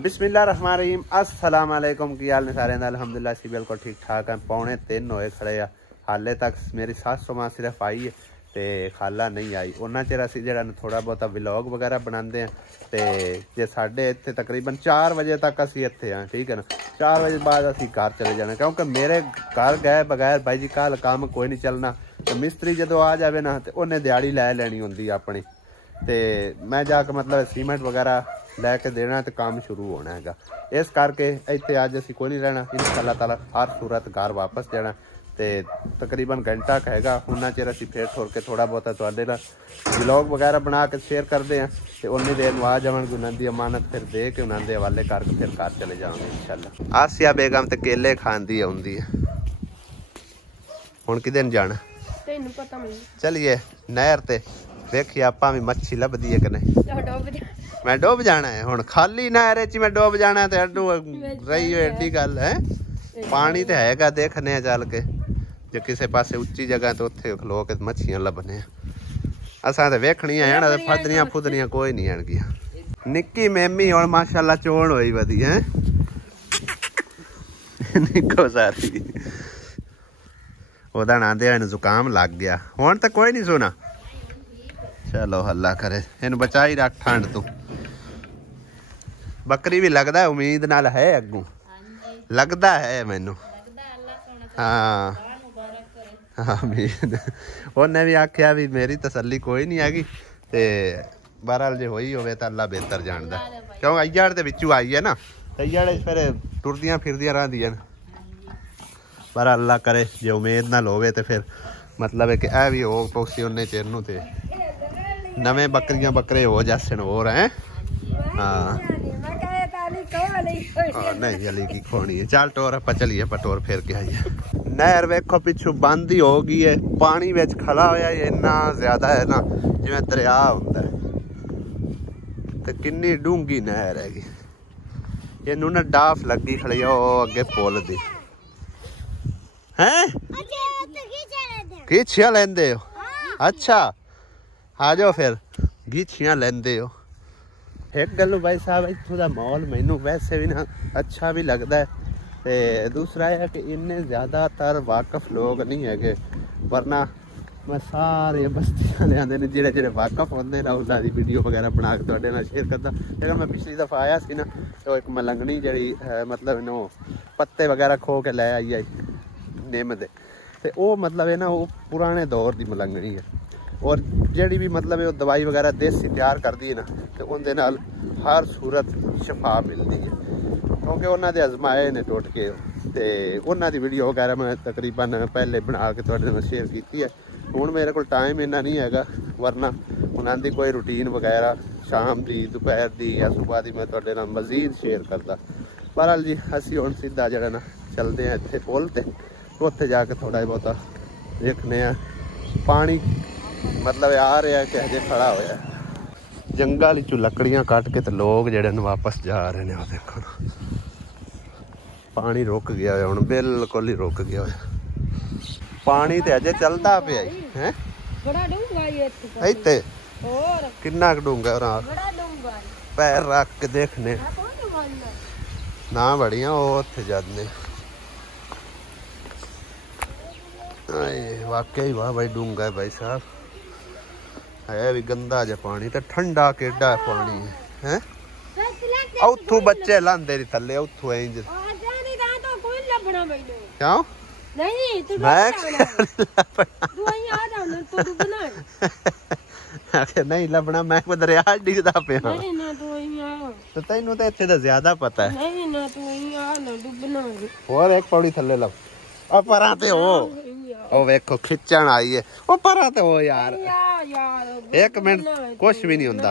बिस्मिल्लाहिर्रहमानिर्रहीम अस्सलाम वालेकुम की हाल ने सारे अल्हम्दुलिल्लाह सी बिल्कुल ठीक ठाक है। 2:45 होए खड़े आ, हाले तक मेरी सासू मां सिर्फ आई है ते खाला नहीं आई। उन्ना चिर असी जेड़ा थोड़ा बहुत व्लॉग वगैरह बनाते हैं ते जे साढ़े इत्थे तकरीबन 4 बजे तक असी इत्थे हैं, ठीक है ना। 4 बजे बाद असी घर चले जाना, क्योंकि मेरे घर गए बगैर भाई जी कल काम कोई नहीं चलना। तो मिस्त्री जो आ जाए ना तो उन्हें दिहाड़ी लै लैनी होंदी अपनी, तो मैं जाके मतलब सीमेंट वगैरह लैके देना तो काम शुरू होना है। इस करके इतने अज असी कोई नहीं रहना, इंशाअल्लाह ताला हर सूरत घर वापस जाना। तो तकरीबन घंटा कहेगा उन्ना चिर असी फिर ठुर के थोड़ा बहुत थोड़े ना व्लॉग वगैरह बना के शेयर करते हैं। तो उन्नी देर आ जावगे उन्होंने की अमानत फिर दे के उन्होंने हवाले करके फिर घर चले जाओगे इंशाअल्लाह। आसिया बेगम तो केले खाती आँदी है। हुण किधर जाना चलिए नहर ते देखिए आप भी मच्छी लभदी है कि नहीं। मैं डुब जाना है हुण, खाली नहर च मैं डुब जाना है। अड्डू रही हो एडी गल है, पानी तो हैगा देखने चल के जो किसी पासे उच्ची जगह तो उत्थे खलो के मच्छियां लभने। असां तो वेखनी है ना, फदनियां फुदनियां कोई नहीं आनगियां। निक्की मेमी हुण माशाअल्लाह चोण होई वधिया है निक्को सारी ओदा नांदे जुकाम लग गया। हुण तो कोई नहीं सुना, चलो अल्लाह करे इन बचाई रख ठंड तू। बकरी भी लगता है उम्मीद नाल है अगू, लगता है मैनू। हाँ हाँ उम्मीद उन्हें भी आख्या भी मेरी तसल्ली कोई नहीं हैगी। ते बहरहाल जो होई होवे तो अल्लाह बेहतर जानदा, क्यों अय्याड़ दे विचों आई है ना, अय्याड़ फिर टुरदियां फिरदियां रहिंदियां। पर अल्लाह करे जो उम्मीद नाल होवे तो फिर मतलब है कि यह भी हो पोसी उन्ने चिर नूं ते नवे बकरियां बकरे हो जासन हो रहे हैं। हाँ नहीं अली की खोनी है। चल टोर आप चलिए पटोर फिर के आइए। नहर वेखो पिछू बंद ही हो गई है, पानी विच खड़ा होया इन्ना ज्यादा है ना जिवें दरिया हुंदा है। ते किन्नी डूंगी नहर हैगी, इनू ना डाफ लगी खड़ी ओ अगे पुल दी हैं। गीछियां लेंदे हो? अच्छा आ जाओ फिर गीछियां लेंदे हो। एक गल भाई साहब इत्थों का माहौल मैनू वैसे भी ना अच्छा भी लगता है। तो दूसरा है कि इन्ने ज़्यादातर वाकफ लोग नहीं है, वरना मैं सारे बस्ती वाले आते हैं जेड़े जेड़े वाकफ होंगे ना उन्होंने वीडियो वगैरह बना के तुहाडे नाल शेयर करता। जो मैं पिछली दफ़ा आया सी ना तो एक मलंगनी जी मतलब इनू पत्ते वगैरह खो के लै आई निम दे, तो वो मतलब है ना वो पुराने दौर की मलंगनी है। और जी भी मतलब वो दवाई वगैरह देसी तैयार करती है ना तो उनके नाल हर सूरत शफा मिलती है, क्योंकि उन्होंने अजमाए ने टुट के। तो उन्होंने वीडियो वगैरह मैं तकरीबन पहले बना के तुहाडे नाल शेयर की है। हुण मेरे को टाइम इन्ना नहीं है, वरना उन्होंने कोई रूटीन वगैरह शाम की दोपहर की या सुबह की मैं तुहाडे नाल मजीद शेयर करता। बहरहाल जी असी हुण सीधा जरा ना चलते हैं इत्थे पुल ते, उत्थे जाके थोड़ा बहुता देखने पानी मतलब आ रहा है कि हजे खड़ा होया। जंगल चू लकड़ियां कट के तो लोग जेडे वापस जा रहे हैं। देखो पानी रुक गया है हुण, बिल्कुल ही रुक गया है पानी तो अजे चलता पिया है। इत्थे किन्ना डूंगा पैर रख के देखने ना बड़िया उत्थे जाने। वाकई वाह भाई डूंगा है भाई साहब, है भी गंदा जा पानी तो ठंडा केडा पानी है। उथू बच्चे लांदे नहीं थले उथू इंज क्यों नहीं लभना, मैं दरिया डिगदा पे तो तेनू तो इत्थे दा ज्यादा पता है। और एक पौड़ी थले लब परा ते ओ वेखो खिंचन आई है ओ परा ते हो यार एक मिनट कुछ भी नहीं हुंदा।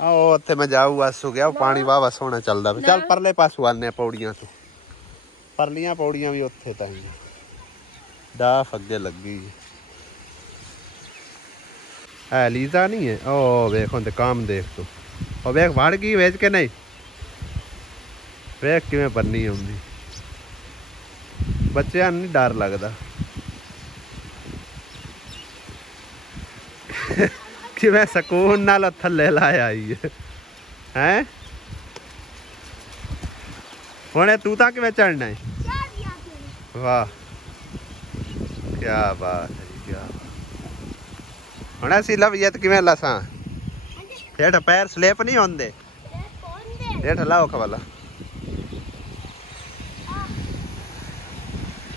ओ उत्थे मैं जाऊ आसू गया पानी वाह सोहना चलदा। चल परले पासों आने पौड़ियां तो परलियां पौड़ियां भी उत्थे तां डाफ अगे लगी है। लीजा नहीं है ओ वेख हुंदे काम देख तू ओ वेख वड़ गई वेच के नहीं वेख किवें बन्नी आउंदी। बच्चों नहीं डर लगता कि मैं सकून नाल थले लाया आई है। हुणे तू तां किवें चढ़ना है? वाह क्या बात है जी, क्या हुण असीं लवीए ते किवें लसां? हेठ पैर स्लिप नहीं होंदे? हेठ लाओ खवाला।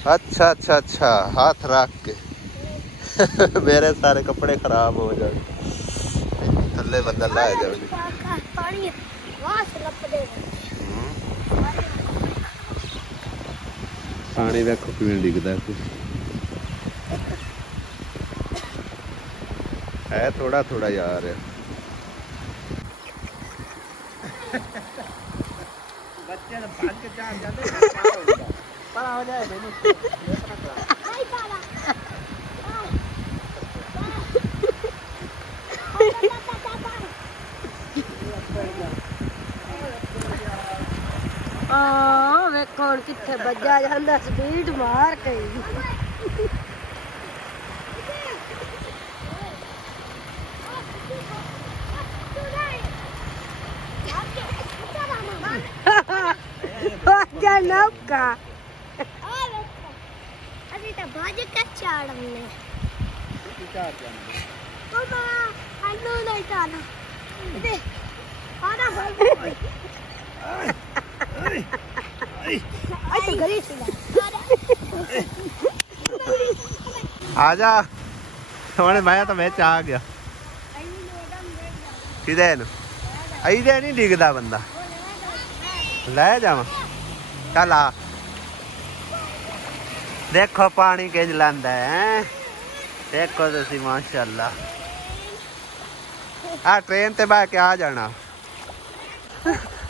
अच्छा अच्छा अच्छा, हाथ रख के मेरे सारे कपड़े खराब हो जाए, थल्ले बंदा लाए जाए। पानी देखो किवें डिगदा है, थोड़ा थोड़ा यार बच्चे भाग के जा जाते पर हो जाए वेखो हुण कित्थे बज्जा जांदा, स्पीड मार के नौका अभी तो भाजी का चाड़ने मामा अन्नू नहीं डाला दे आना भाई आई गली से आजा हुणे मैं तो विच आ गया किधे इधे नहीं डिगदा बंदा ले जावा चल आ देखो पानी किंज लांदा है, देखो तुसी माशाअल्लाह। आ ट्रेन ते बह के आ जाना।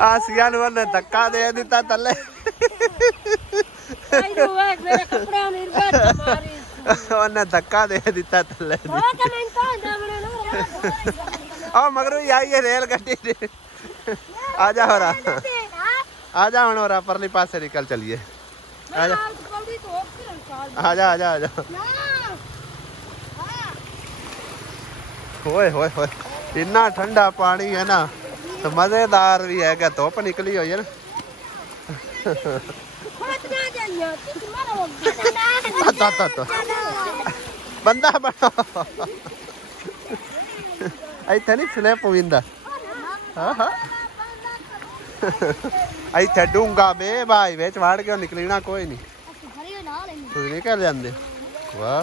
आसिया नूं उन्हें धक्का दे दिता थल्ले उन्हें धक्का दे दिता थल्ले आ मगर आई है रेल गड्डी आजा हो रहा आजा हुण हो रहा परली पासे निकल चलिए आजा आजा आजा आजा होए होए होए इतना ठंडा पानी है ना तो मजेदार भी है। क्या धुप निकली हुई है ना बंदा बना इत्थे नहीं स्लिप होंदा इत्थे डूंगा बे भाई विच वड़ के निकलना कोई नहीं तुम निकल जाते। वाह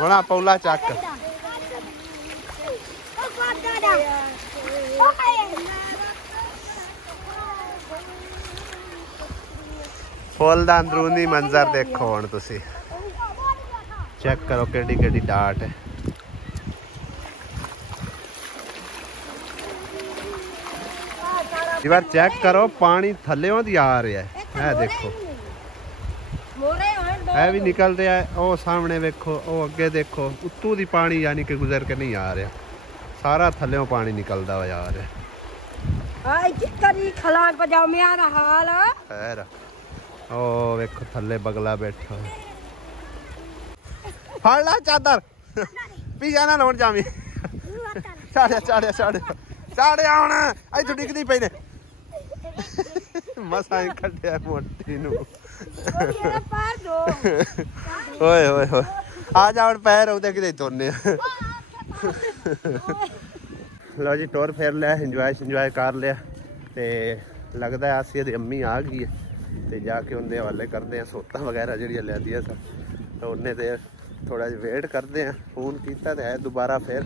हुण पौला चक फुल दा अंदरूनी मंजर देखो हुण तुसी चेक करो केडी केडी डाट है। एक बार चेक करो पानी थल्लेओं दी आ रहा है देखो है भी निकल रहा है ओ सामने देखो ओ अगे देखो उत्तू दी पानी यानी कि गुजर के नहीं आ रहा, सारा थल्लेओं पानी निकलदा हुआ आ रहा है। करी खलान पजाओ मेरा हाल खैर ओ देखो थल्ले बगला बैठा फड़ ला चादर पी जाना लौट जामी चाड़िया चाड़िया चाड़िया चाड़िया हुण इत्थों डिगदी पई ने मसा ही कड्ढिया मोटी नूं ओए ओए ओए आ जा हुण पैर उदे किते तुरने लो जी टोर फेर लिया इंजॉय कर लिया ते लगदा है आसिया दी अम्मी आ गई है ते जाके उनके हवाले करते हैं सोता वगैरह जी लिया सा तो उन्हें देर थोड़ा जिहा वेट करते हैं। फोन किया तो है दोबारा फिर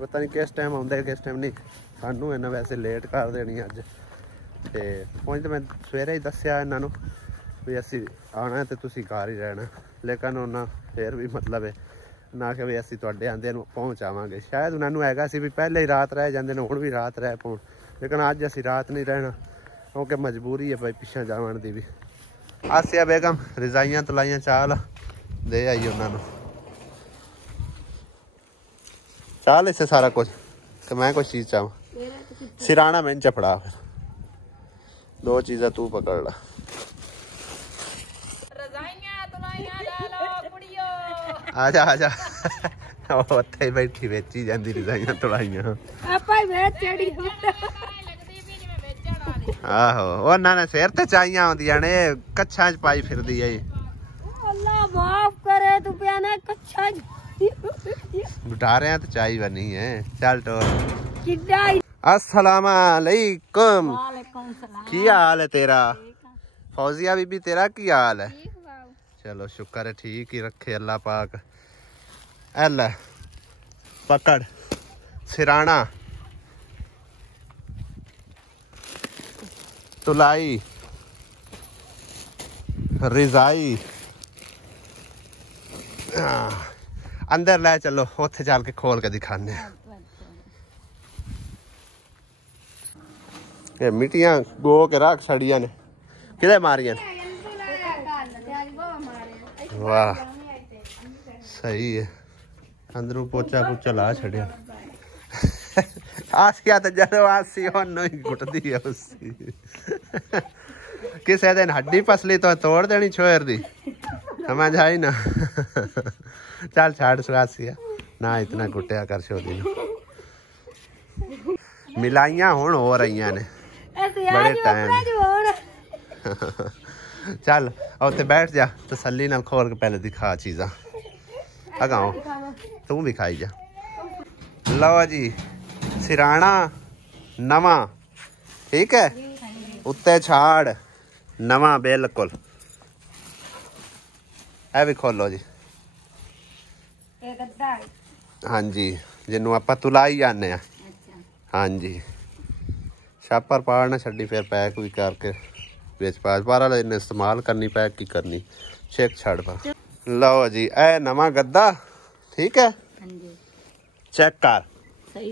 पता नहीं किस टाइम आउंदे किस टाइम नहीं, सानू इन्ना वैसे लेट कर देनी अज तो उंज तो मैं सवेरे ही दसिया इन्हों भी असी आना तो तुसी घर ही रहना, लेकिन उन्हें फिर भी मतलब है ना कि भी असी तुहाडे आंदे नूं पहुँच आवांगे। शायद उन्होंने हैगा सी भी पहले ही रात रह जाते हुण भी रात रह पाउण, लेकिन अज असी रात नहीं रहना क्योंकि मजबूरी है भाई पिछा जावन दी भी। आसिया बेगम रजाइयां तलाइयां चाल दे आई उन्होंने चाल इसे सारा कुछ तो मैं कुछ चीज़ चाहूँ सिराना मैंने चपड़ा फिर दो चीज़ा तू पकड़ ला। आजा आजा उत्थे बैठी बेची जांदी रजाइयां तलाइयां ਆਹੋ ਉਹਨਾਂ ਨੇ ਸਿਰ ਤੇ ਚਾਈਆਂ ਆਉਂਦੀਆਂ ਨੇ, ਕੱਛਾਂ 'ਚ ਪਾਈ ਫਿਰਦੀ ਐ। ਅੱਲਾ ਮਾਫ करे तू ਪਿਆ ਨਾ ਕੱਛਾ ਬਟਾਰਿਆਂ ਤੇ ਚਾਈ ਬਣੀ ਹੈ। ਚੱਲ ਟੋਰ। ਕਿੱਦਾਂ अस्सलाम वालेकुम। वालेकुम सलाम। की हाल है तेरा? फौजिया बीबी तेरा की हाल है? चलो शुक्र है ठीक ही रखे अल्लाह पाक। एल पकड़ सिराना तुलाई रिजाई अंदर ले चलो, उत्थे चल के खोल के दिखाने। ये मिट्टियां गो के रख छड़िया ने किधे मारिया ने। वाह सही है, अंदरों पोचा पोचा ला छड़िया। आसिया तो जदों आसी ओनू ही कुटदी है उसी। किसी दिन हड्डी पसली तो तोड़ देनी छोर दी, समझ आई ना। चल छाड़ सुआसिया ना इतना कुटिया कर छोदी नू। मिलाइयां हुण हो रही ने बड़े टाइम। चल उत्ते बैठ जा, तसल्ली नाल खोल के पहले दिखा चीज़ां। अगाओ तू भी खाई जा। लो जी सिराना नवा, ठीक है, उत्ते छाड़ नवा बिल्कुल। ए भी खोलो जी। हाँ जी, जिन्नू आपां तुलाई आने। हाँ जी, छापर पाड़ना छड्डी, फिर पैक भी करके बेच पा बारह ने इस्तेमाल करनी, पैक की करनी, चेक छड़ पर। लो जी ए नवा गद्दा, ठीक है, चेक कर।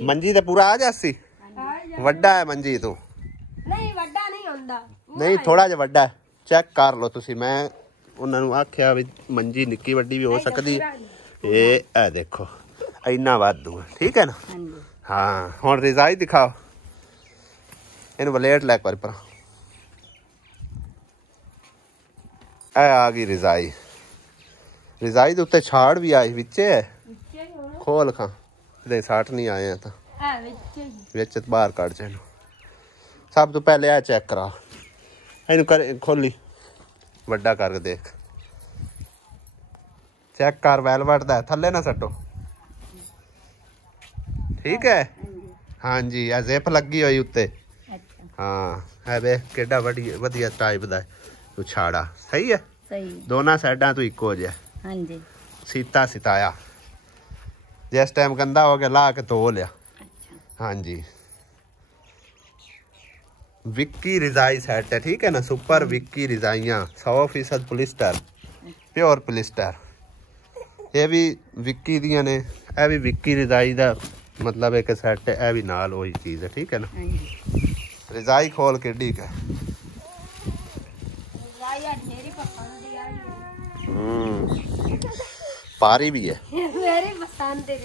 मंजी तो पूरा आ जासी, वड्डा है मंजी तू। नहीं वड्डा नहीं हुंदा, नहीं थोड़ा जिहा वड्डा है, चेक कर लो तुसी। मैं उन्होंने आख्या भी मंजी निक्की वड्डी भी हो सकती। ये ए देखो इन्ना वाधू है, ठीक है ना। हाँ हुण रिजाई दिखाओ, इन वलेट लै पर ए आ गई रिजाई। रिजाई के उत्ते छाड़ भी आई विचे है, खोल खा दे साठ नहीं आए हैं तो विच बाहर कट जाए। सब तो पहले आ चेक करा, इन कर खोली वड्डा करके देख, चेक कर वेलवेट दा थले ना सटो, ठीक है। हाँ जी आ जिप लगी हुई उत्ते। हाँ है वे केडा वधिया टाइप दा छाड़ा, सही है। सही दोनों साइडा तो इको जिहा। हाँ जी सीता सिताया, जिस टाइम गंदा हो गया ला के धो लिया। हाँ जी विक्की रिजाई सेट है, ठीक है ना, सुपर विक्की रिजाइयाँ 100% पोलिस्टर, प्योर पोलिस्टर। ये भी विक्की दियां ने, यह भी विक्की रिजाई दा मतलब एक सेट है, यह भी नाल वही चीज़ है, ठीक है ना। रिजाई खोल के डी का पारी भी है। मेरी पसंद है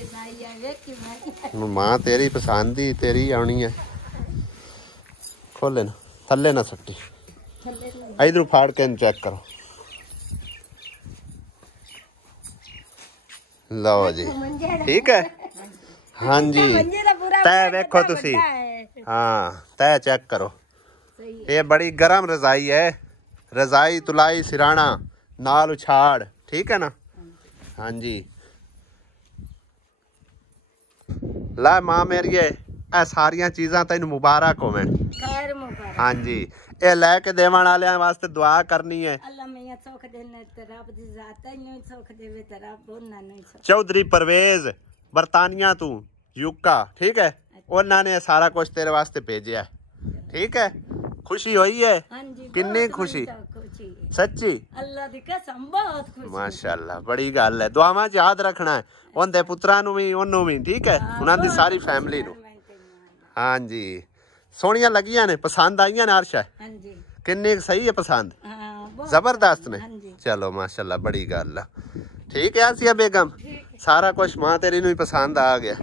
मां तेरी पसंद ही तेरी आनी है। खोले ना थले ना सट्टी, इधर फाड़ के चेक करो। लो जी ठीक है। हाँ जी तय देखो तुसी, हाँ तय चेक करो। ये बड़ी गर्म रजाई है, रजाई तुलाई सिराना नाल उछाड़, ठीक है ना। हाँ जी ला मां मेरी ए सारिया चीज़ां तैनू मुबारक होवन। खैर मुबारक। हाँ जी ये लैके देवन वालियां वास्ते दुआ करनी है। अल्लाह मियां सुख देने ते रब दी जात इन्हों सुख देवे ते रब उन्हां नूं सुख। चौधरी परवेज बरतानिया तू यूका, ठीक है, उन्होंने सारा कुछ तेरे वास्ते भेजा है, ठीक है। खुशी हुई है? हाँ जी कितनी खुशी, सच्ची अल्लाह दी कसम बहुत खुशी। माशाअल्लाह बड़ी गल है। दुआवां च याद रखना है उनके पुत्रां नूं भी ओनू भी, ठीक है, उन्हां दी सारी फैमिली नूं। हाँ जी सोहणियां लगियां ने, पसंद आईयां ने अर्शा? हाँ जी किन्नी सही है पसंद? जबरदस्त ने। चलो माशाअल्लाह बड़ी गल है। ठीक है आसिया बेगम सारा कुछ मां तेरी नूं ही पसंद आ गया,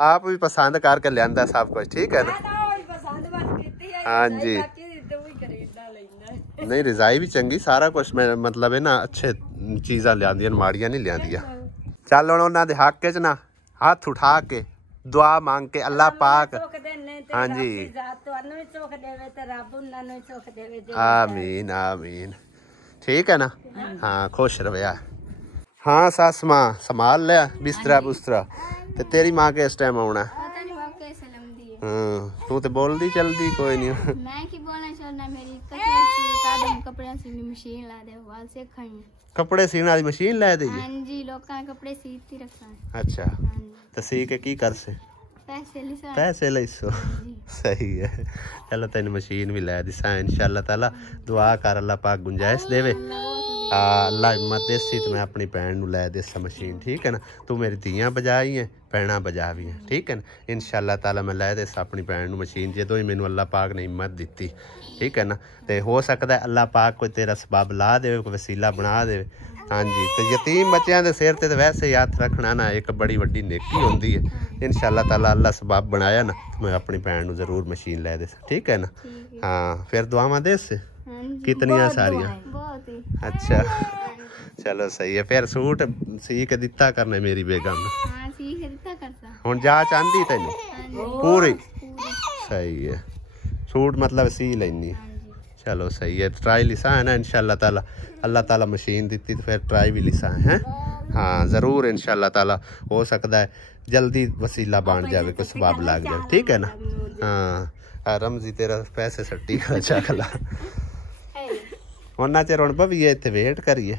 आप भी पसंद करके लियांदा सब कुछ, ठीक है ना। हाँ जी नहीं रजाई भी चंगी, सारा कुछ मैं मतलब है ना अच्छे चीज़ां लियांदियां, माड़ियां नहीं लियांदियां। चल हुण उन्हां दे हक च ना हाथ उठा के दुआ मांग के अल्लाह पाक ਹਾਂਜੀ ਜ਼ਾਤ ਤੁਹਾਨੂੰ ਵੀ ਸੁੱਖ ਦੇਵੇ ਤੇ ਰੱਬ ਉਹਨਾਂ ਨੂੰ ਵੀ ਸੁੱਖ ਦੇਵੇ। आमीन आमीन। ठीक है ना? हाँ खुश रहे। हाँ सास माँ संभाल लिया बिस्तरा बुस्तरा ते तेरी माँ के इस टाइम आना? तू तो बोलदी चलदी कोई नहीं। मैं की बोलना चलना मेरी कपड़े सीने मशीन ला दे वाल से खाई कपड़े सीने वाली मशीन ला दे। हां जी लोकां कपड़े सीती रखा। अच्छा तो सी के की कर से? पैसे ले सो सही है। चलो तेन मशीन भी लै दिसा इंशाअल्लाह ताला। दुआ कर अल्लाह पाक गुंजाइश देवे। अल्लाह हिम्मत देसी तो मैं अपनी भैन नूं लै देसा मशीन। ठीक है ना? तू मेरी धीयां बजाई है भैनां बजा भी है। ठीक है ना? इंशाअल्लाह ताला मैं लै देसा अपनी भैन नूं मशीन जदों ही मैनूं अल्लाह पाक ने हिम्मत दित्ती। ठीक है ना? तो हो सकता है अल्लाह पाक कोई तेरा सबब ला दे कोई वसीला बना दे। हाँ जी तो यतीम बच्चों के सिर ते वैसे ही हथ रखना ना एक बड़ी वड्डी नेकी होंदी है। इंशाअल्लाह ताला अल्लाह सबब बनाया ना मैं अपनी भैन नूं जरूर मशीन लै देसा। ठीक है ना? हाँ फिर दुआवां देस कितनियां सारियां? अच्छा चलो सही है। फिर सूट सी के दिता करने मेरी बेगम ने हुण जाच आंदी तैनूं पूरी? सही है सूट मतलब सी लैनी। चलो सही है ट्राई लिसा है ना इंशाअल्लाह ताला। अल्लाह ताला मशीन दी तो फिर ट्राई भी लिसा है। हाँ ज़रूर इंशाअल्लाह ताला हो सकता है जल्दी वसीला बन जाए कोई सबब लग जाए। ठीक है ना? हाँ रमजी तेरा पैसे सट्टी चकला उन्ना चिर हुण भवीए इत्थे वेट करिए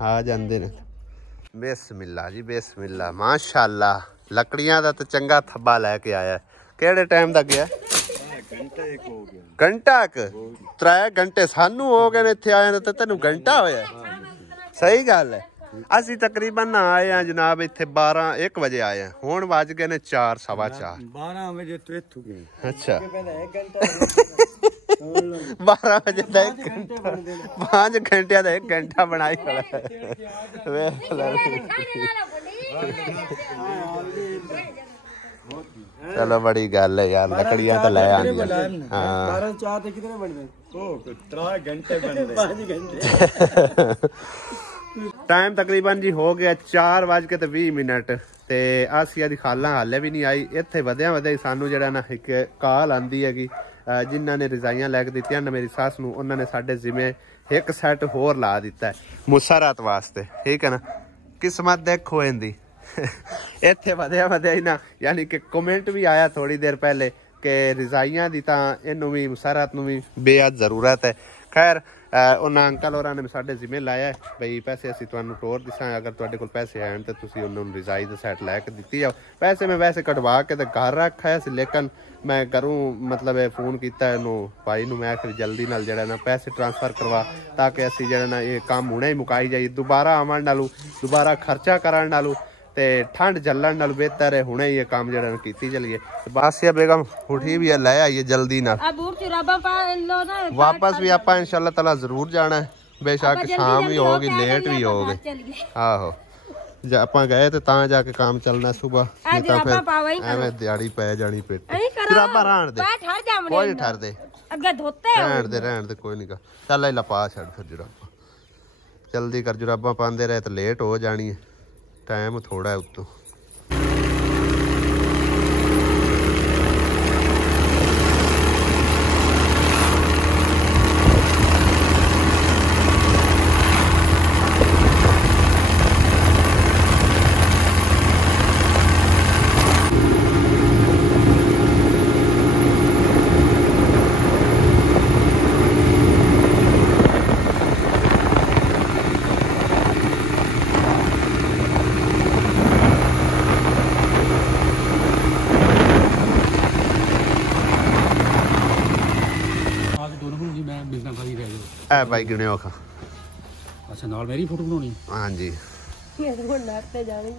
आ जांदे ने। बिस्मिल्लाह जी बिस्मिल्लाह माशाअल्लाह लकड़ियां दा तो चंगा थब्बा लैके आया। केड़े टाइम दा गया? घंटा क 3 घंटे सानू हो गए इत्थे आए ते तैनू घंटा होया? सही गल है। असी तकरीबन आए हैं जनाब इत्थे 12-1 बजे आए हैं हुण वज गए ने 4 सवा 4 12 बजे तो इत्थों गए। अच्छा 12 बजे का 1 घंटा 5 घंटे का 1 घंटा बनाई खड़ा चलो बड़ी गल है यार लकड़ियां तो लै आंदियां। हां 12 4 ते कितने बनदे? ओ 3 घंटे बनदे 5 घंटे। टाइम तकरीबन जी हो गया 4:20 ते आसिया दी खाला हाले भी नहीं आई। इत्थे वधिया वधिया सानू जेड़ा ना एक कॉल आंदी है कि जिन्हां ने रजाइयां लैके दित्तियां ना मेरी सस नूं उन्हां ने साडे जिम्मे एक सैट होर ला दिता है मुसरत वास्ते। ठीक है ना? किस्मत देखो इंदी इत्थे वधिया वधिया ही ना यानी कि कमेंट भी आया थोड़ी देर पहले कि रजाइयां दी तां इनू भी मुसरत नूं भी बेहद जरूरत है। खैर उन्होंने अंकल होरां ने साडे जिम्मे लाया बई पैसे असीं तुहानूं टोर दिसां अगर तुहाडे कोल पैसे हैं तो तुसीं उन्होंने रजाई दा सैट लैके दित्ती जाओ। पैसे मैं वैसे कटवा के तो घर रखा है लेकिन मैं करूँ मतलब फोन किया भाई नूं मैं फिर जल्दी नाल जेड़ा ना पैसे ट्रांसफर करवा ताकि असीं जेड़ा ना ये काम हुणे ही मुकाई जाइए दोबारा आवन नालों दोबारा खर्चा करन नालों ते ठंड जलन नाल बेहतर है हुणे ये काम जेड़ा कीती चलिए। बासिया बेगम उठी भी है लै आइए जल्दी नाल वापस भी आपां इंशाअल्लाह ताला जरूर जाना है बेशक शाम ही होगी लेट भी होगी। आहो आपां गए ते तां जाके काम चलना सुबह नहीं तां फिर एवें दिहाड़ी पै जानी पेट जुराबा रहण दे कोई ठहर दे अगे धोते रहण दे कोई नहीं चल ला पा छड़ फिर जुराबा जल्दी कर जुराबा पांदे रहे तो लेट हो जानी है टाइम थोड़ा है उत्तों। ए भाई गिने खा अच्छा नाल मेरी फोटो बनानी। हाँ जी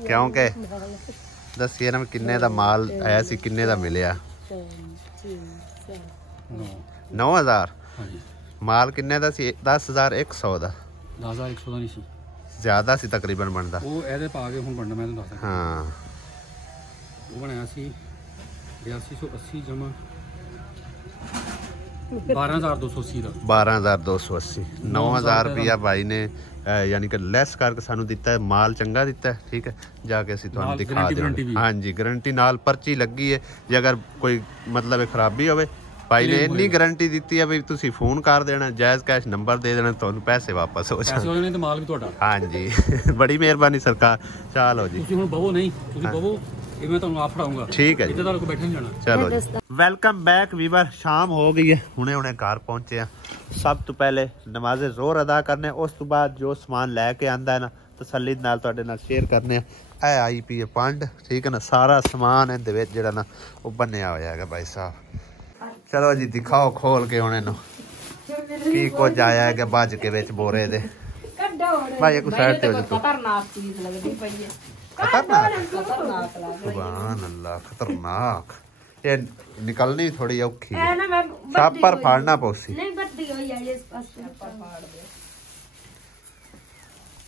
क्योंकि दसिए ना किन्ने दा माल आया सी किन्ने दा मिलिया 9000 माल किन्ने दा सी 10100 दा 10100 दा नहीं सी ज्यादा सी तकरीबन बनदा वो एदे पा के हुन बनना मैं तैनूं दसदा। हां वो बनाया सी 8280 जमा 12280 ਦਾ 12280 9000 ਰੁਪਇਆ ਭਾਈ ਨੇ ਯਾਨੀ ਕਿ ਲੈਸ ਕਰਕੇ ਸਾਨੂੰ ਦਿੱਤਾ ਹੈ। ਮਾਲ ਚੰਗਾ ਦਿੱਤਾ ਹੈ, ਠੀਕ ਹੈ। ਜਾ ਕੇ ਅਸੀਂ ਤੁਹਾਨੂੰ ਦਿਖਾ ਦਿਆਂਗੇ। ਹਾਂਜੀ ਗਰੰਟੀ ਨਾਲ ਪਰਚੀ ਲੱਗੀ ਹੈ। ਜੇ ਅਗਰ ਕੋਈ ਮਤਲਬ ਖਰਾਬੀ ਹੋਵੇ ਭਾਈ ਨੇ ਇੰਨੀ ਗਾਰੰਟੀ ਦਿੱਤੀ ਹੈ ਵੀ ਤੁਸੀਂ ਫੋਨ ਕਰ ਦੇਣਾ, ਜਾਇਜ਼ ਕੈਸ਼ ਨੰਬਰ ਦੇ ਦੇਣਾ, ਤੁਹਾਨੂੰ ਪੈਸੇ ਵਾਪਸ ਹੋ ਜਾਣਗੇ ਤੇ ਮਾਲ ਵੀ ਤੁਹਾਡਾ। ਹਾਂਜੀ ਬੜੀ ਮਿਹਰਬਾਨੀ ਸਰਕਾਰ। ਚਲੋ ਜੀ ਤੁਸੀਂ ਹੁਣ ਬਵੋ ਨਹੀਂ, ਤੁਸੀਂ ਬਵੋ, ਇਹ ਮੈਂ ਤੁਹਾਨੂੰ ਆ ਫੜਾਉਂਗਾ। ਠੀਕ ਹੈ ਜੀ, ਇੱਥੇ ਤੁਹਾਨੂੰ ਬੈਠਣ ਨਹੀਂ ਜਾਣਾ। ਚਲੋ ਜੀ, ਵੈਲਕਮ ਬੈਕ ਵੀਵਰ। ਸ਼ਾਮ ਹੋ ਗਈ ਹੈ, ਹੁਣੇ ਹੁਣੇ ਘਰ ਪਹੁੰਚੇ ਆ। ਸਭ ਤੋਂ ਪਹਿਲੇ ਨਮਾਜ਼ੇ ਜ਼ੋਰ ਅਦਾ ਕਰਨੇ, ਉਸ ਤੋਂ ਬਾਅਦ ਜੋ ਸਮਾਨ ਲੈ ਕੇ ਆਂਦਾ ਹੈ ਨਾ ਤਸੱਲੀ ਨਾਲ ਤੁਹਾਡੇ ਨਾਲ ਸ਼ੇਅਰ ਕਰਨੇ ਆ। ਇਹ ਆਈ ਪੀ ਪੰਡ, ਠੀਕ ਹੈ ਨਾ। ਸਾਰਾ ਸਮਾਨ ਇਹਦੇ ਵਿੱਚ ਜਿਹੜਾ ਨਾ ਉਹ ਬੰਨਿਆ ਹੋਇਆ ਹੈਗਾ ਭਾਈ ਸਾਹਿਬ। ਚਲੋ ਜੀ ਦਿਖਾਓ ਖੋਲ ਕੇ ਹੁਣ ਇਹਨੂੰ ਕੀ ਕੁਝ ਆਇਆ ਹੈਗਾ ਭੱਜ ਕੇ ਵਿੱਚ ਬੋਰੇ ਦੇ। ਭਾਈ ਇੱਕ ਸਾਈਡ ਤੇ ਹੋ ਜਾਓ। ਖਤਰਨਾਕ ਚੀਜ਼ ਲੱਗਦੀ ਪਈ ਹੈ। खतरनाक सुभान अल्लाह खतरनाक। ये निकलनी थोड़ी औखी है, सब पर फाड़ना पौसी। नहीं बद्दी हुई है ये पास पर फाड़ दे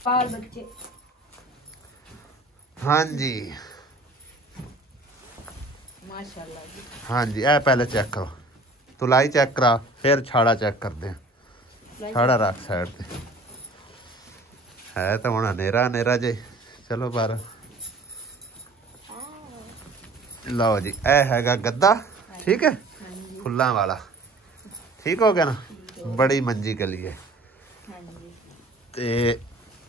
पाल बच्चे। हाँ जी माशाल्लाह जी। हाँ जी ए पहले चेक करो, तुलाई चेक करा, फिर छाड़ा चेक कर दे। छाड़ा रख साइड पे है तो होना नेरा नेरा जी। चलो बारह ਲਓ ਜੀ, ਇਹ ਹੈਗਾ ਗੱਦਾ, ਠੀਕ ਹੈ, ਫੁੱਲਾਂ ਵਾਲਾ। ਠੀਕ ਹੋ ਗਿਆ ਨਾ, ਬੜੀ ਮੰਜੀ ਗਲੀ ਹੈ। ਤੇ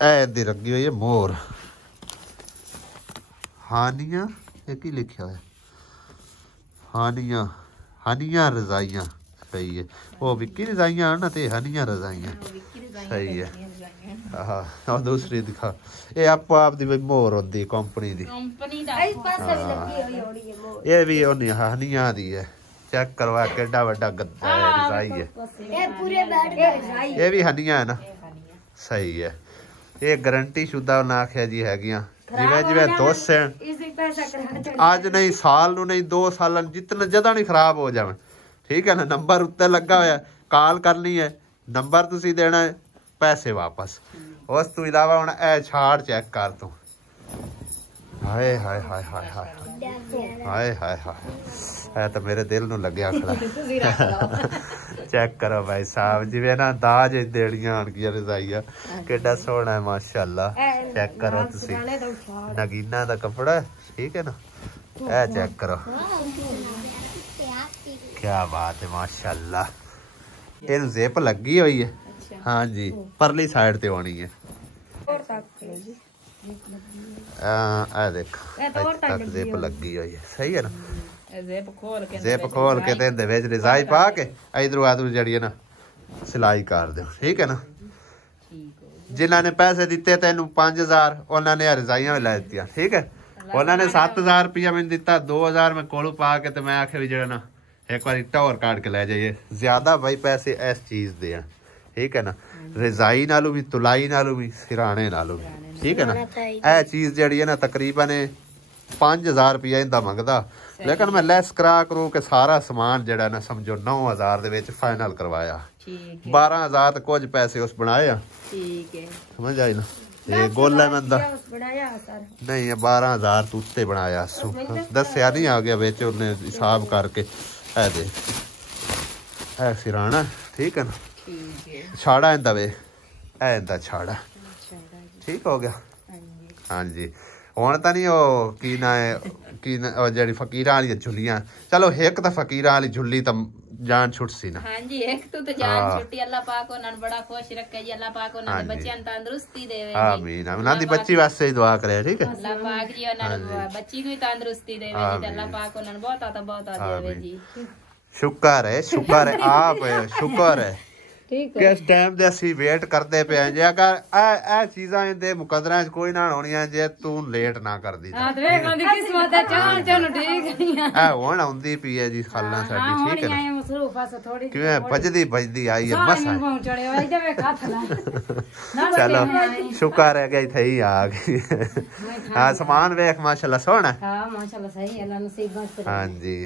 ਇਹ ਦੀ ਲੱਗੀ ਹੋਈ ਹੈ ਮੋਰ। ਹਾਨੀਆਂ, ਇਹ ਕੀ ਲਿਖਿਆ ਹੋਇਆ? ਹਾਨੀਆਂ, ਹਾਨੀਆਂ ਰਜ਼ਾਈਆਂ। ਸਹੀ ਹੈ, ਉਹ ਵਿੱਕੀ ਰਜ਼ਾਈਆਂ ਨਾ ਤੇ ਹਾਨੀਆਂ ਰਜ਼ਾਈਆਂ। ਸਹੀ ਹੈ। ਹਾਂ ਦੂਸਰੀ ਦਿਖਾ, ਇਹ ਆਪੋ ਆਪ ਦੀ ਮੋਰ ਹੁੰਦੀ ਕੰਪਨੀ ਦੀ। ਇਹ ਵੀ ਉਹਨੀ ਹਨੀਆਂ ਦੀ ਹੈ। ਚੈੱਕ ਕਰਵਾ ਕਿੱਡਾ ਵੱਡਾ ਗੱਦਾ ਹੈ, ਰਜ਼ਾਈ ਹੈ। ਇਹ ਵੀ ਹਨੀਆਂ ਹੈ ਨਾ। ਸਹੀ ਹੈ। ਇਹ ਗਰੰਟੀ ਸ਼ੁਦਾ ਉਹਨਾਂ ਆਖਿਆ ਜੀ ਹੈਗੀਆਂ, ਜਿਵੇਂ ਜਿਵੇਂ ਦੋਸ ਅੱਜ ਨਹੀਂ ਸਾਲ ਨੂੰ ਨਹੀਂ 2 ਸਾਲਾਂ ਜਿਤਨਾ ਜਦਾਂ ਨਹੀਂ ਖਰਾਬ ਹੋ ਜਾਵੇ। ਠੀਕ ਹੈ ਨਾ। ਨੰਬਰ ਉੱਤੇ ਲੱਗਾ ਹੋਇਆ, ਕਾਲ ਕਰਨੀ ਹੈ, ਨੰਬਰ ਤੁਸੀਂ ਦੇਣਾ ਹੈ, ਪੈਸੇ ਵਾਪਸ। ਉਸ ਤੋਂ ਇਲਾਵਾ ਹੁਣ ਇਹ ਛਾੜ ਚੈੱਕ ਕਰ ਤੂੰ। ਹਾਏ ਹਾਏ ਹਾਏ ਹਾਏ ਹਾਏ ਹਾਏ ਹਾਏ ਹਾਏ, ਇਹ ਤਾਂ ਮੇਰੇ ਦਿਲ ਨੂੰ ਲੱਗਿਆ ਖੜਾ। ਚੈੱਕ ਕਰੋ ਭਾਈ ਸਾਹਿਬ, ਜਿਵੇਂ ਨਾ ਦਾਜ ਦੇਣੀਆਂ ਆਣਗੀਆਂ ਰਜ਼ਾਈਆਂ। ਕਿੱਡਾ ਸੋਹਣਾ ਹੈ ਮਾਸ਼ਾਅੱਲਾ। ਚੈੱਕ ਕਰੋ ਤੁਸੀਂ, ਨਗੀਨਾ ਦਾ ਕੱਪੜਾ, ਠੀਕ ਹੈ ਨਾ। ਇਹ ਚੈੱਕ ਕਰੋ, ਕਿਆ ਬਾਤ ਹੈ ਮਾਸ਼ਾਅੱਲਾ। ਇਹਨੂੰ ਜ਼ਿਪ ਲੱਗੀ ਹੋਈ ਹੈ। हाँ जी, परली साइड ते होनी है। देख तक जिप लगी हुई है। सही है ना। जिप खोल के ते विच रजाई पा के इधरों आधरू जड़ी है ना सिलाई कर दो। ठीक है ना। जिन्होंने पैसे दिते तेन 5000 उन्होंने रजाइयां भी लै दी। ठीक है। उन्होंने 7000 रुपया मैंने दिता, 2000 मैं कोलू पा के तो मैं आखे भी जड़ा ना एक बार टोर काट के लै जाइए। ज्यादा भाई पैसे इस चीज दे। ठीक है ना। रजाई नालों भी, तुलाई नालों भी, सिराने नालों भी। ठीक है ना। यह चीज जी है ना तकरीबन 5000 रुपया इंदा मंगदा, लेकिन मैं लैस करा करू के सारा समान जड़ा ना समझो 9000 दे विच फाइनल करवाया। 12000 तो कुछ पैसे उस बनाए। ठीक है, समझ आई ना। ये गोला मंदा नहीं है, 12000 तो उत्ते बनाया। दसिया नहीं आ गया बिच, उन्हें हिसाब करके ऐ दे ऐ सिराना। ठीक है ना। छाड़ा इंदा वे, ऐ इंदा छाड़ा। ठीक हो गया। हाँ जी। हुण तां नहीं ओ की ना की जेहड़ी फकीरां वाली झुल्लियां। चलो एक तां फकीरां वाली झुल्ली तां जान छुट सी ना। हां जी, एक तो जान छुट्टी। अल्लाह पाक उन्हां बड़ा खुश रखे जी। अल्लाह पाक उन्हां दे बच्चियां नु तंदुरुस्ती देवे जी। आमीन। उन्हां दी बच्ची वास्ते ही दुआ करे। ठीक है। अल्लाह पाक जी उन्हां बच्ची नु तंदुरुस्ती देवे जी। अल्लाह पाक उन्हां बहुत देवे जी। शुक्र है, शुक्र है, आप शुक्र है। किस टाइम दे असी वेट करते पे हैं। जे अगर ए चीज़ां इंदे मुकदरां च कोई ना होणियां जे तू लेट ना कर दी। हां ते वेख आंदी किस्मत है। चल चल ठीक है। ए हुण आउंदी पई है जी खालना साडी। ठीक है ना। मसरूफा से थोड़ी किवें भजदी भजदी आई है बस। चढ़े आई ते वे हाथ ला। चलो शुक्र है कि इथे ही आ गई। हां सामान वेख माशाल्लाह सोहना। हां माशाल्लाह सही है। अल्लाह नसीब मस्त। हां जी।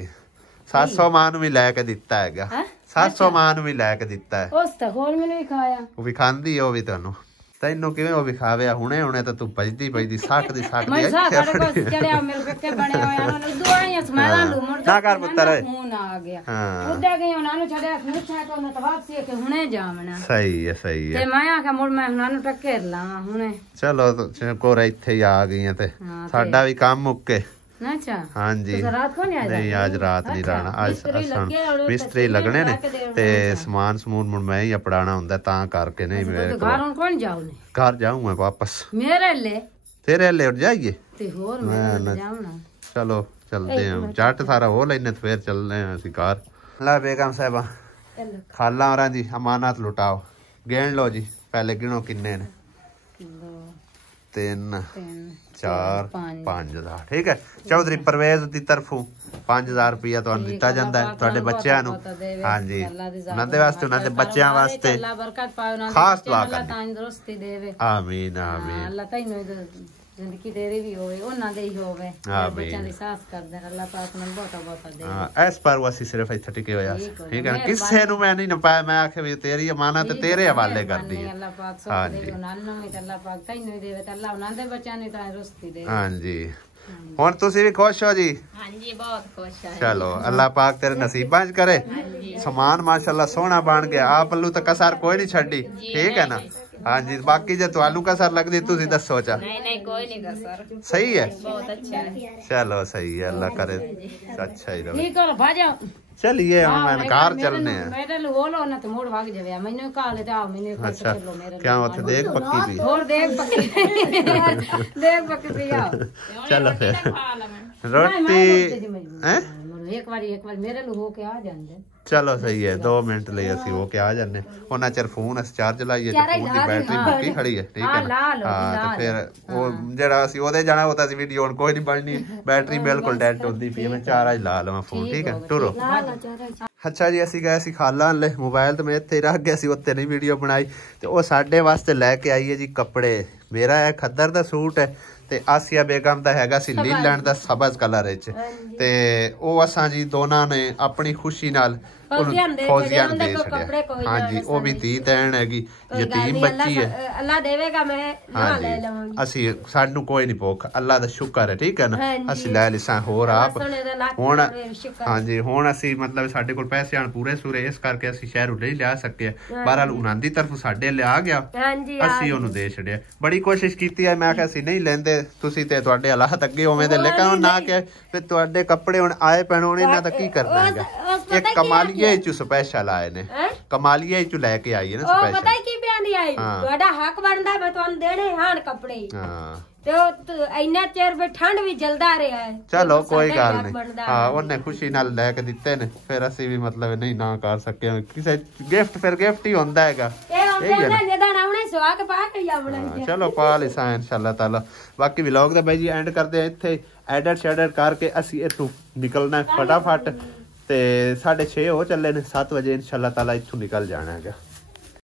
700 मां ਨੂੰ ਵੀ ਲੈ ਕੇ ਦਿੱਤਾ ਹੈਗਾ। 700 ਮਾਂ ਨੂੰ ਵੀ ਲੈ ਕੇ ਦਿੱਤਾ ਹੈ। ਉਸ ਤਾਂ ਹੋਰ ਮੈਨੂੰ ਵੀ ਖਾਇਆ। ਉਹ ਵੀ ਖਾਂਦੀ ਹੈ, ਉਹ ਵੀ ਤੁਹਾਨੂੰ। ਤੈਨੂੰ ਕਿਵੇਂ ਉਹ ਵਿਖਾਵੇ ਹੁਣੇ ਹੁਣੇ ਤਾਂ ਤੂੰ ਭਜਦੀ ਸਕਦੀ ਮੈਂ ਸਾਹ ਸਾਡੇ ਕੋਲ ਚੜਿਆ ਮੇਰੇ ਕੱਕੇ ਬਣੇ ਹੋਏ ਆ ਨਾ ਦੁਆਈਆਂ ਸਮਾਲਾਂ ਨੂੰ ਮੁੜ ਨਾ ਕਰ ਪੁੱਤਰ ਫੋਨ ਆ ਗਿਆ ਹਾਂ ਉੱਡੇ ਗਏ ਉਹਨਾਂ ਨੂੰ ਛੜਿਆ ਮੁੱਛਾਂ ਤੋਂ ਨਾ ਵਾਪਸੀ ਕਿ ਹੁਣੇ ਜਾਵਣਾ ਸਹੀ ਹੈ ਤੇ ਮੈਂ ਆਖਿਆ ਮੁੜ ਮੈਂ ਉਹਨਾਂ ਨੂੰ ਟੱਕਰ ਲਾਵਾਂ ਹੁਣੇ ਚਲੋ ਕੋਰਾ ਇੱਥੇ ਹੀ ਆ ਗਈਆਂ ਤੇ ਸਾਡਾ ਵੀ ਕੰਮ ਮੁੱਕੇ ਅੱਛਾ ਹਾਂਜੀ ਰਾਤ ਕੋ ਨਹੀਂ ਨਹੀਂ ਅੱਜ ਰਾਤ ਨਹੀਂ ਰਹਿਣਾ ਅੱਜ ਮਿਸਤਰੀ ਲੱਗਣੇ ਨੇ ਤੇ ਸਮਾਨ ਸਮੂਨ ਮੁੜ ਮੈਂ ਹੀ ਅਪੜਾਣਾ ਹੁੰਦਾ ਤਾਂ ਕਰਕੇ ਨਹੀਂ ਮੇਰੇ ਘਰ ਹੁਣ ਕੌਣ ਜਾਉਨੇ ਘਰ ਜਾਊਂਗਾ ਵਾਪਸ ਮੇਰੇ ਲਈ ਤੇਰੇ ਲਈ ਉੱਠ ਜਾਈਏ ਤੇ ਹੋਰ ਮੈਂ ਜਾਉਣਾ ਚਲੋ ਚਲਦੇ ਹਾਂ ਜੱਟ ਸਾਰਾ ਹੋ ਲੈਨੇ ਤੇ ਫਿਰ ਚੱਲਦੇ ਹਾਂ ਅਸੀਂ ਘਰ ਲੈ ਬੇਗਮ ਸਾਹਿਬਾ ਖਾਲਾ ਹੋਰਾਂ ਦੀ ਅਮਾਨਤ ਲੁਟਾਓ ਗਿਣ ਲਓ ਜੀ ਪਹਿਲੇ ਗਿਣੋ ਕਿੰਨੇ ਨੇ 3 4 5,000 ਠੀਕ ਹੈ ਚੌਧਰੀ ਪਰਵੇਜ਼ ਦੀ ਤਰਫੋਂ 5,000 ਰੁਪਇਆ ਤੁਹਾਨੂੰ ਦਿੱਤਾ ਜਾਂਦਾ ਹੈ ਤੁਹਾਡੇ ਬੱਚਿਆਂ ਨੂੰ ਹਾਂਜੀ ਉਹਨਾਂ ਦੇ ਵਾਸਤੇ ਉਹਨਾਂ ਦੇ ਬੱਚਿਆਂ ਵਾਸਤੇ ਅੱਲਾ ਬਰਕਤ ਪਾਏ ਉਹਨਾਂ ਖਾਸ ਦੁਆ ਅੱਲਾ ਕਰਨੀ ਤੰਦਰੁਸਤੀ ਦੇਵੇ ਆਮੀਨ ਆਮੀਨ ਅੱਲਾ ਤੈਨੂੰ ਜ਼ਿੰਦਗੀ ਤੇਰੀ ਵੀ ਹੋਵੇ ਉਹਨਾਂ ਦੇ ਹੀ ਹੋਵੇ ਬੱਚਿਆਂ ਦੀ ਸਾਥ ਕਰਦੇ ਅੱਲਾ ਪਾਕ ਨੂੰ ਬਹੁਤਾ ਬਹੁਤਾ ਦੇ ਹਾਂ ਇਸ ਪਰ ਅਸੀਂ ਸਿਰਫ ਇੱਥੇ ਟਿਕੇ ਹੋਇਆ ਠੀਕ ਹੈ ਕਿਸੇ ਨੂੰ ਮੈਂ ਨਹੀਂ ਨਪਾਇਆ ਮੈਂ ਆਖਿਆ ਵੀ ਤੇਰੀ ਅਮਾਨਤ ਤੇਰੇ ਹਵਾਲੇ ਕਰਦੀ ਹੈ ਅੱਲਾ ਪਾਕ ਸੁੱਖ ਦੇਵੇ ਉਹਨਾਂ ਨੂੰ ਵੀ ਅੱਲਾ ਪਾਕ ਤੈਨੂੰ ਦੇਵੇ ਤੇ ਅੱਲਾ ਉਹਨਾਂ ਦੇ ਬੱਚਿਆਂ ਨੂੰ ਤੰਦਰੁਸਤੀ ਦੇਵੇ ਹਾਂਜੀ ਹੁਣ ਤੁਸੀਂ ਵੀ ਖੁਸ਼ ਹੋ ਜੀ ਹਾਂਜੀ ਬਹੁਤ ਖੁਸ਼ ਹਾਂ ਚਲੋ ਅੱਲਾ ਪਾਕ ਤੇਰੇ ਨਸੀਬਾਂ 'ਚ ਕਰੇ ਸਮਾਨ ਮਾਸ਼ਾਅੱਲਾ ਸੋਹਣਾ ਬਣ ਗਿਆ ਆ ਪੱਲੂ ਤਾਂ ਕਸਰ ਕੋਈ ਨਹੀਂ ਛੱਡੀ ਠੀਕ ਹੈ ਨਾ ਹਾਂਜੀ ਬਾਕੀ ਜੇ ਤੁਹਾਨੂੰ ਕਸਰ ਲੱਗਦੀ ਤੁਸੀਂ ਦੱਸੋ ਚਾ ਨਹੀਂ ਕੋਈ ਨਹੀਂ ਕਸਰ ਸਹੀ ਹੈ ਬਹੁਤ ਅੱਛਾ ਹੈ ਚਲੋ ਸਹੀ ਹੈ ਅੱਲਾ करे अच्छा ही रहे ठीक है भाजा चलिए हम कार चलने हैं मेरे लो लो ना तो मोड़ भाग जावे मैंने कहा ले आओ मैंने अच्छा क्या होते देख पक्की भी और देख पक्की आओ चलो फिर रोटी हैं एक बार मेरे लो हो के आ जांदे चलो सही है 2 मिनट ਲਈ ਅਸੀਂ ਹੋ ਕੇ ਆ ਜਾਂਦੇ ਉਹਨਾਂ ਚਿਰ ਫੋਨ ਅਸੀਂ ਚਾਰਜ ਲਾਈਏ ਤੇ ਫੋਨ ਦੀ ਬੈਟਰੀ ਮੁੱਕੀ ਖੜੀ ਹੈ ਠੀਕ ਹੈ ਨਾ ਹਾਂ ਤੇ ਫਿਰ ਉਹ ਜਿਹੜਾ ਅਸੀਂ ਉਹਦੇ ਜਾਣਾ ਉਹ ਤਾਂ ਅਸੀਂ ਵੀਡੀਓ ਹੁਣ ਕੋਈ ਨਹੀਂ ਬਣਨੀ ਬੈਟਰੀ ਬਿਲਕੁਲ ਡੈਡ ਹੁੰਦੀ ਪਈ ਮੈਂ ਚਾਰਜ ਲਾ ਲਵਾਂ ਫੋਨ ਠੀਕ ਹੈ ਟੁਰੋ ਅੱਛਾ ਜੀ ਅਸੀਂ ਗਏ ਸੀ ਖਾਲਾ ਲੈ ਮੋਬਾਈਲ ਤੇ ਮੈਂ ਇੱਥੇ ਰੱਖ ਗਿਆ ਸੀ ਉੱਤੇ ਨਹੀਂ ਵੀਡੀਓ ਬਣਾਈ ਤੇ ਉਹ ਸਾਡੇ ਵਾਸਤੇ ਲੈ ਕੇ ਆਈ ਹੈ ਜੀ ਕੱਪੜੇ ਮੇਰਾ ਇਹ ਖੱਦਰ ਦਾ ਸੂਟ ਹੈ ਤੇ ਆਸੀਆ ਬੇਗਮ ਦਾ ਹੈਗਾ ਸੀ ਲੀਲੈਂਡ ਦਾ ਸਬਜ਼ ਕਲਰ ਵਿੱਚ ਤੇ ਉਹ ਅਸਾਂ ਜੀ ਦੋਨਾਂ ਨੇ ਆਪਣੀ ਖੁਸ਼ੀ ਨਾਲ ਫੌਜ਼ੀਆਂ ਦੇ ਛੱਡਿਆ ਹਾਂਜੀ ਉਹ ਵੀ ਧੀ ਦੇਣ ਹੈਗੀ ਯਤੀਮ ਬੱਚੀ ਹੈ ਅੱਲਾ ਦੇਵੇਗਾ ਮੈਂ ਨਾ ਲੈ ਲਵਾਂਗੀ ਅਸੀਂ ਸਾਨੂੰ ਕੋਈ ਨਹੀਂ ਭੁੱਖ ਅੱਲਾ ਦਾ ਸ਼ੁਕਰ ਹੈ ਠੀਕ ਹੈ ਨਾ ਅਸੀਂ ਲੈ ਲਿਸਾਂ ਹੋਰ ਆਪ ਹੁਣ ਹਾਂਜੀ ਹੁਣ ਅਸੀਂ ਮਤਲਬ ਸਾਡੇ ਕੋਲ ਪੈਸੇ ਆਣ ਪੂਰੇ ਸੂਰੇ ਇਸ ਕਰਕੇ ਅਸੀਂ ਸ਼ਹਿਰੋਂ ਨਹੀਂ ਲਿਆ ਸਕੇ ਬਹਰਾਲ ਉਹਨਾਂ ਦੀ ਤਰਫ ਸਾਡੇ ਲਿਆ ਗਿਆ ਅਸੀਂ ਉਹਨੂੰ ਦੇ ਛੱਡਿਆ ਬੜੀ ਕੋਸ਼ਿਸ਼ ਕੀਤੀ ਹੈ ਮੈਂ ਕਿਹਾ ਅਸੀਂ ਨਹੀਂ ਲੈਂਦੇ ਤੁਸੀਂ ਤੇ ਤੁਹਾਡੇ ਹਾਲਾਤ ਅੱਗੇ ਉਵੇਂ ਦੇ ਲੇਕਿਨ ਨਾ ਕਿ ਫਿਰ ਤੁਹਾਡੇ ਕੱਪੜੇ ਹੁਣ ਆਏ ਪੈਣ ਹੁਣ ਇਹਨਾਂ ਦਾ ਕੀ ਕਰਨਾ ਹੈਗਾ ਇੱਕ ਕਮਾਲੀਆ ਚ ਸਪੈਸ਼ਲ ਆਏ ਨੇ ਕਮਾਲੀਆ ਚ ਲੈ ਕੇ ਆਈ ਹੈ ਨਾ ਸਪੈਸ਼ਲ ਪਤਾ ਕੀ ਪਿਆਂਦੀ ਆਈ ਤੁਹਾਡਾ ਹੱਕ ਬਣਦਾ ਮੈਂ ਤੁਹਾਨੂੰ ਦੇਣੇ ਹਨ ਕੱਪੜੇ ਹਾਂ ਤੇ ਇੰਨਾ ਚਿਰ ਵੀ ਠੰਡ ਵੀ ਜਲਦਾ ਰਿਹਾ ਹੈ ਚਲੋ ਕੋਈ ਗੱਲ ਨਹੀਂ ਹਾਂ ਉਹਨੇ ਖੁਸ਼ੀ ਨਾਲ ਲੈ ਕੇ ਦਿੱਤੇ ਨੇ ਫਿਰ ਅਸੀਂ ਵੀ ਮਤਲਬ ਨਹੀਂ ਨਾ ਕਰ ਸਕੇ ਕਿਸੇ ਗਿਫਟ ਫਿਰ ਗਿਫਟ ਹੀ ਹੁੰਦਾ ਹੈਗਾ ਚਲੋ ਪਾ ਲਿਸਾਂ ਇਨਸ਼ਾਅੱਲਾ ਤਾਲਾ ਬਾਕੀ ਵਲੌਗ ਦਾ ਬਾਈ ਜੀ ਐਂਡ ਕਰਦੇ ਆ ਇੱਥੇ ਐਡਿਟ ਸ਼ੈਡਿਟ ਕਰਕੇ ਅਸੀਂ ਇੱਥੋਂ ਨਿਕਲਣਾ ਫਟਾਫਟ ਤੇ 6:30 ਹੋ ਚੱਲੇ ਨੇ 7 ਵਜੇ ਇਨਸ਼ਾਅੱਲਾ ਤਾਲਾ ਇੱਥੋਂ ਨਿਕਲ ਜਾਣਾ ਹੈਗਾ